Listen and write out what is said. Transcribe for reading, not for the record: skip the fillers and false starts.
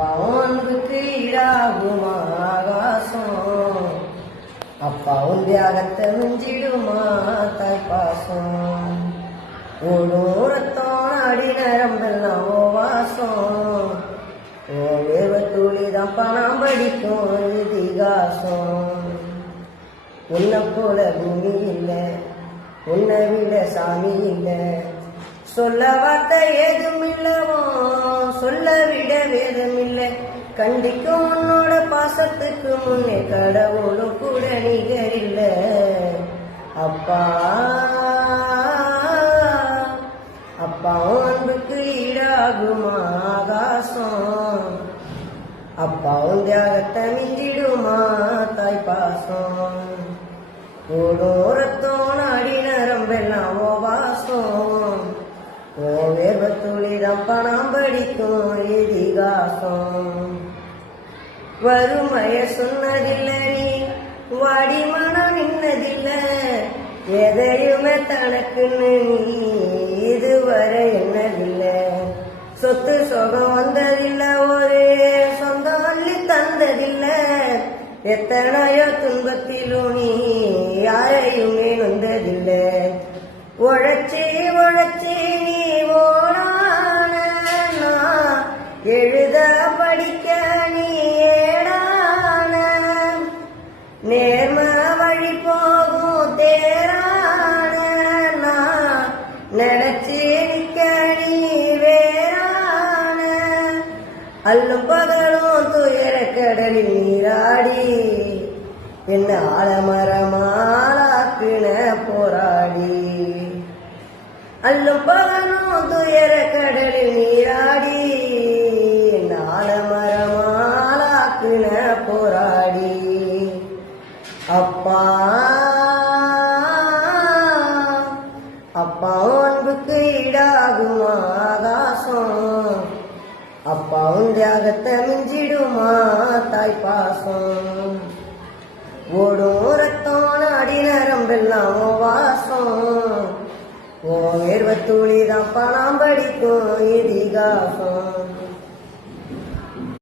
அன்புக்கு ஈடாகுமா ஆகாசம், அப்பாவும் தியாகத்தை மிஞ்சிடுமா தாய்ப்பாசம். ஓடூரத்தோன அடி நரம்பெல்லாம் ஓ வாசம், ஓ வேவத்தூளிதான் பணம் படிக்கும் இதிகாசம். உன்னை போல பூமி இல்லை, உன்னை விட சாமி இல்லை, சொல்ல வார்த்தை ஏதும் இல்லவோ, சொல்ல விட வேதம் இல்லை. கண்டிக்கும் உன்னோட பாசத்துக்கு முன்னே கடவுளும் கூட நிகரில்ல. அப்பா அப்பாவும் அன்புக்கு ஈடாகுமா ஆகாசம், அப்பாவும் தியாகத்தை மிஞ்சிடுமா தாய்ப்பாசம். ஓடோரத்தோன அடி நரம்பெல்லாம் ஓ வாசம், ஓ வேர்வத்துளிதான் பணம் படிக்கும் இதிகாசம். வறுமைய சொன்னதில்லை, நீ வாடி மனம் நின்னதில்லை, எதையுமே தனக்குன்னு நீ இதுவரை என்னதில்லை. சொத்து சொகம் வந்ததில்லை, ஒரு சொந்தம் அள்ளி தந்ததில்லை, எத்தனையோ துன்பத்திலும் நீ யாரையுமே நொந்ததில்லை. உழைச்சி உழைச்சி நீ ஓடான, எழுத படிக்க நீ ஏடான, நேர்ம வழி போகும் தேரான, நினைச்சி நிக்க நீ வேறான. அல்லும் பகலும் துயர கடலில் நீராடி என்ன ஆலமரமாலாக்குன போராடி. அல்லும் பகலும் துயர கடலில் நீராடி என்ன ஆலமரமாலாக்குன போராடி. அப்பா அப்பாவும் அன்புக்கு ஈடாகுமா ஆகாசம், அப்பாவும் தியாகத்தை மிஞ்சிடுமா தாய்ப்பாசம். ஓடும் ரத்தோன அடி நரம்பெல்லாம் வாசம், ஓ வேர்வத்தூளிதான் பணம் படிக்கும் இதிகாசம்.